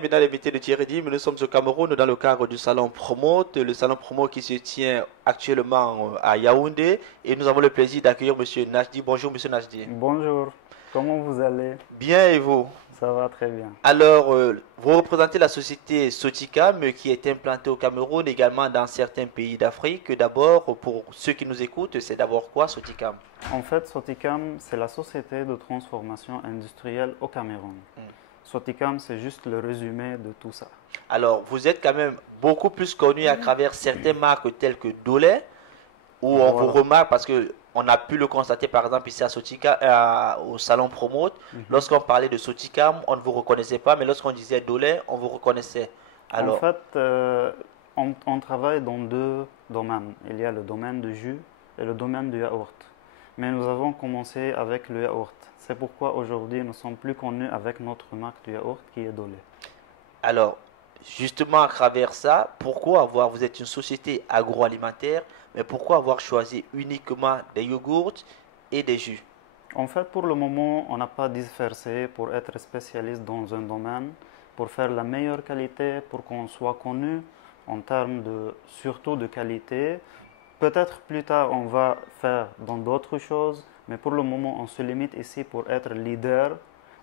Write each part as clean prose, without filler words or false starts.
bienvenue à l'invité de Thierry Dim. Nous sommes au Cameroun dans le cadre du Salon Promote, le Salon Promo qui se tient actuellement à Yaoundé. Et nous avons le plaisir d'accueillir Monsieur Najdi. Bonjour Monsieur Najdi. Bonjour, comment vous allez? Bien et vous? Ça va très bien. Alors, vous représentez la société Soticam qui est implantée au Cameroun, également dans certains pays d'Afrique. D'abord, pour ceux qui nous écoutent, c'est d'abord quoi Soticam? En fait, Soticam, c'est la société de transformation industrielle au Cameroun. Soticam, c'est juste le résumé de tout ça. Alors, vous êtes quand même beaucoup plus connu à travers certaines marques telles que Dolé, où on vous remarque parce que on a pu le constater par exemple ici à Soticam, au salon Promote. Lorsqu'on parlait de Soticam, on ne vous reconnaissait pas, mais lorsqu'on disait Dolé, on vous reconnaissait. Alors, en fait, on travaille dans deux domaines. Il y a le domaine du jus et le domaine du yaourt. Mais nous avons commencé avec le yaourt. C'est pourquoi aujourd'hui nous sommes plus connus avec notre marque de yaourt qui est Dolé. Alors, justement à travers ça, pourquoi avoir, vous êtes une société agroalimentaire, mais pourquoi avoir choisi uniquement des yogourts et des jus? En fait, pour le moment, on n'a pas dispersé pour être spécialiste dans un domaine, pour faire la meilleure qualité, pour qu'on soit connu en termes de, surtout de qualité. Peut-être plus tard, on va faire dans d'autres choses, mais pour le moment, on se limite ici pour être leader.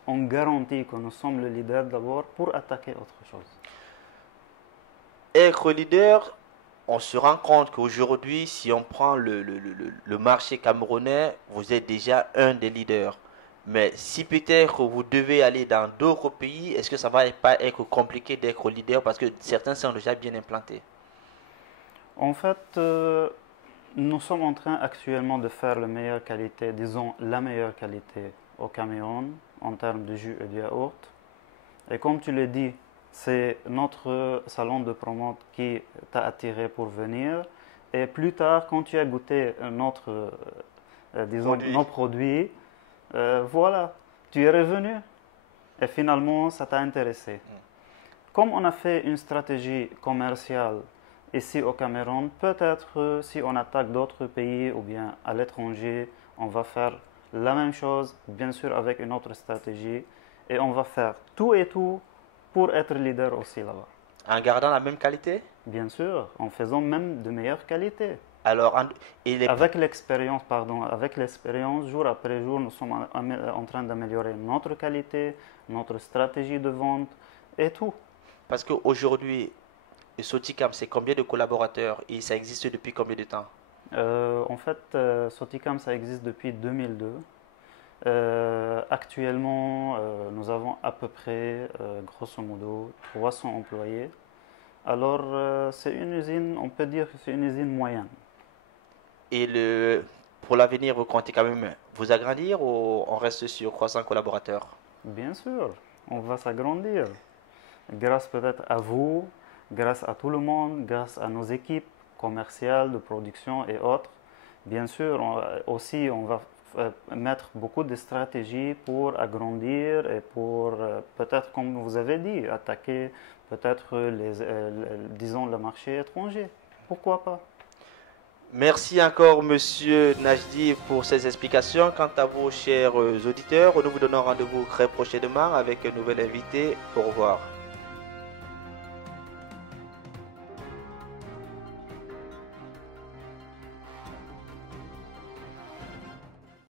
On garantit que nous sommes le leader d'abord pour attaquer autre chose. Être leader, on se rend compte qu'aujourd'hui, si on prend le marché camerounais, vous êtes déjà un des leaders. Mais si peut-être vous devez aller dans d'autres pays, est-ce que ça va pas être compliqué d'être leader parce que certains sont déjà bien implantés? En fait, nous sommes en train actuellement de faire la meilleure qualité, disons la meilleure qualité au Cameroun en termes de jus et de yaourt. Et comme tu l'as dit, c'est notre salon de promote qui t'a attiré pour venir. Et plus tard, quand tu as goûté nos produits, voilà, tu es revenu et finalement, ça t'a intéressé. Comme on a fait une stratégie commerciale ici au Cameroun, peut-être si on attaque d'autres pays ou bien à l'étranger, on va faire la même chose, bien sûr avec une autre stratégie, et on va faire tout et tout pour être leader aussi là-bas. En gardant la même qualité? Bien sûr, en faisant même de meilleure qualité. Alors, avec l'expérience, jour après jour, nous sommes en train d'améliorer notre qualité, notre stratégie de vente et tout. Parce qu'aujourd'hui, Soticam, c'est combien de collaborateurs et ça existe depuis combien de temps? En fait, Soticam, ça existe depuis 2002. Actuellement, nous avons à peu près, grosso modo, 300 employés. Alors, c'est une usine, on peut dire que c'est une usine moyenne. Et pour l'avenir, vous comptez quand même vous agrandir ou on reste sur 300 collaborateurs? Bien sûr, on va s'agrandir. Grâce peut-être à vous, grâce à tout le monde, grâce à nos équipes commerciales, de production et autres. Bien sûr, on va mettre beaucoup de stratégies pour agrandir et pour, peut-être, comme vous avez dit, attaquer peut-être, disons, le marché étranger. Pourquoi pas? Merci encore, Monsieur Najdi, pour ces explications. Quant à vous, chers auditeurs, nous vous donnons rendez-vous très prochainement avec un nouvel invité. Au revoir.